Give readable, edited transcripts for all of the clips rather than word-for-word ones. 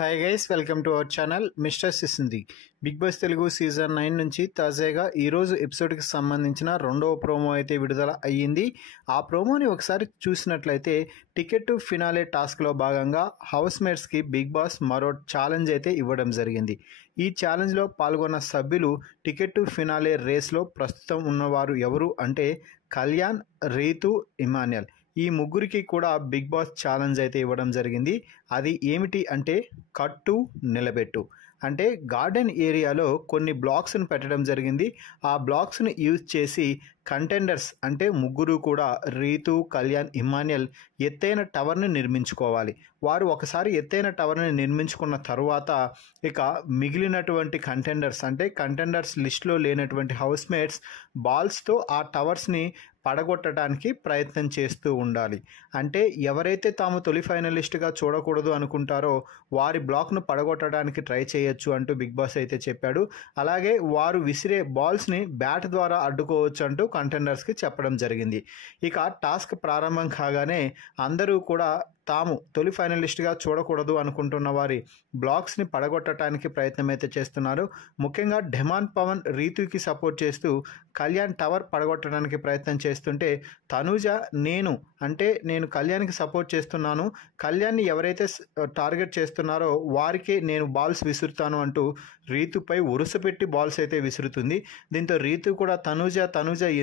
Hi guys, welcome to our channel mister సిసింది. Big Boss Telugu season 9 నుంచి తాజాగా ఈరోజు ఎపిసోడ్కి సంబంధించిన రెండవ ప్రోమో అయితే విడుదల అయ్యింది. ఆ ప్రోమోని ఒకసారి చూసినట్లయితే టికెట్ టు ఫినాలే టాస్క్లో భాగంగా హౌస్ మేట్స్కి బిగ్ బాస్ మరో ఛాలెంజ్ అయితే ఇవ్వడం జరిగింది. ఈ ఛాలెంజ్లో పాల్గొన్న సభ్యులు టికెట్ టు ఫినాలే రేస్లో ప్రస్తుతం ఉన్నవారు ఎవరు అంటే కళ్యాణ్, రీతు, ఇమాన్యుయల్. ఈ ముగ్గురికి కూడా బిగ్ బాస్ ఛాలెంజ్ అయితే ఇవ్వడం జరిగింది. అది ఏమిటి అంటే కట్టు నిలబెట్టు. అంటే గార్డెన్ ఏరియాలో కొన్ని బ్లాక్స్ని పెట్టడం జరిగింది. ఆ బ్లాక్స్ని యూజ్ చేసి కంటెండర్స్ అంటే ముగ్గురు కూడా రీతు, కళ్యాణ్, ఇమాన్యుయల్ ఎత్తైన టవర్ని నిర్మించుకోవాలి. వారు ఒకసారి ఎత్తైన టవర్ని నిర్మించుకున్న తర్వాత ఇక మిగిలినటువంటి కంటెండర్స్ అంటే కంటెండర్స్ లిస్ట్లో లేనటువంటి హౌస్ మేట్స్ బాల్స్తో ఆ టవర్స్ని పడగొట్టడానికి ప్రయత్నం చేస్తూ ఉండాలి. అంటే ఎవరైతే తాము తొలి ఫైనలిస్ట్గా చూడకూడదు అనుకుంటారో వారి బ్లాక్ను పడగొట్టడానికి ట్రై చేయొచ్చు అంటూ బిగ్ బాస్ అయితే చెప్పాడు. అలాగే వారు విసిరే బాల్స్ని బ్యాట్ ద్వారా అడ్డుకోవచ్చు అంటూ కంటెండర్స్కి చెప్పడం జరిగింది. ఇక టాస్క్ ప్రారంభం కాగానే అందరూ కూడా తాము తొలి ఫైనలిస్ట్గా చూడకూడదు అనుకుంటున్న వారి బ్లాక్స్ని పడగొట్టడానికి ప్రయత్నం అయితే చేస్తున్నారు. ముఖ్యంగా ఢెమాన్ పవన్ రీతుకి సపోర్ట్ చేస్తూ కళ్యాణ్ టవర్ పడగొట్టడానికి ప్రయత్నం చేస్తుంటే తనూజ నేను కళ్యాణ్కి సపోర్ట్ చేస్తున్నాను, కళ్యాణ్ని ఎవరైతే టార్గెట్ చేస్తున్నారో వారికే నేను బాల్స్ విసురుతాను అంటూ రీతుపై ఉరుసపెట్టి బాల్స్ అయితే విసురుతుంది. దీంతో రీతు కూడా తనూజ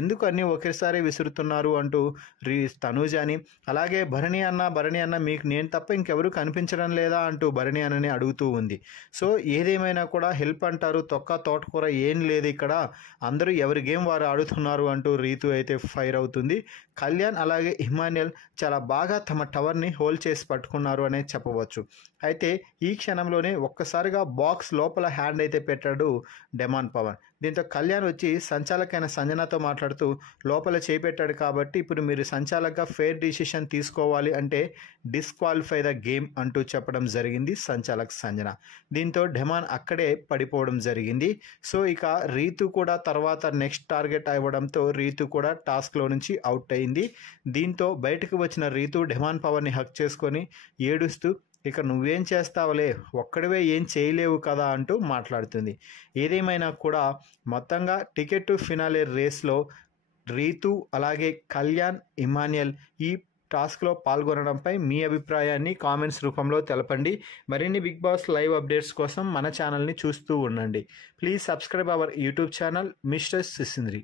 ఎందుకు అన్నీ ఒకేసారి విసురుతున్నారు అంటూ తనూజని, అలాగే భరణి అన్న మీకు నేను తప్ప ఇంకెవరు కనిపించడం లేదా అంటూ భరణి అన్నని అడుగుతూ ఉంది. సో ఏదేమైనా కూడా హెల్ప్ అంటారు తొక్క తోటకూర ఏం లేదు, ఇక్కడ అందరూ ఎవరి గేమ్ వారు ఆడుతున్నారు అంటూ రీతు అయితే ఫైర్ అవుతుంది. కళ్యాణ్ అలాగే ఇమాన్యుయల్ చాలా బాగా తమ టవర్ని హోల్డ్ చేసి పట్టుకున్నారు అనే చెప్పవచ్చు. అయితే ఈ క్షణంలోనే ఒక్కసారిగా బాక్స్ లోపల హ్యాండ్ అయితే పెట్టాడు ఢెమాన్ పవన్. దీంతో కళ్యాణ్ వచ్చి సంచాలకైన సంజనతో మాట్లాడుతూ లోపల చేపెట్టాడు కాబట్టి ఇప్పుడు మీరు సంచాలకగా ఫెయిర్ డిసిషన్ తీసుకోవాలి అంటే డిస్క్వాలిఫై ద గేమ్ అంటూ చెప్పడం జరిగింది సంచాలక్ సంజన. దీంతో ఢెమాన్ అక్కడే పడిపోవడం జరిగింది. సో ఇక రీతు కూడా తర్వాత నెక్స్ట్ టార్గెట్ అవ్వడంతో రీతు కూడా టాస్క్లో నుంచి అవుట్ అయింది. దీంతో బయటకు వచ్చిన రీతు ఢెమాన్ పవర్ని హక్ చేసుకొని ఏడుస్తూ ఇక నువ్వేం చేస్తావులే, ఒక్కడివే ఏం చేయలేవు కదా అంటూ మాట్లాడుతుంది. ఏదేమైనా కూడా మొత్తంగా టికెట్ టు ఫినాలే రేస్లో రీతు అలాగే కళ్యాణ్, ఇమాన్యుయల్ ఈ టాస్క్లో పాల్గొనడంపై మీ అభిప్రాయాన్ని కామెంట్స్ రూపంలో తెలపండి. మరిన్ని బిగ్ బాస్ లైవ్ అప్డేట్స్ కోసం మన ఛానల్ని చూస్తూ ఉండండి. Please subscribe our YouTube channel mister సిసింద్రి.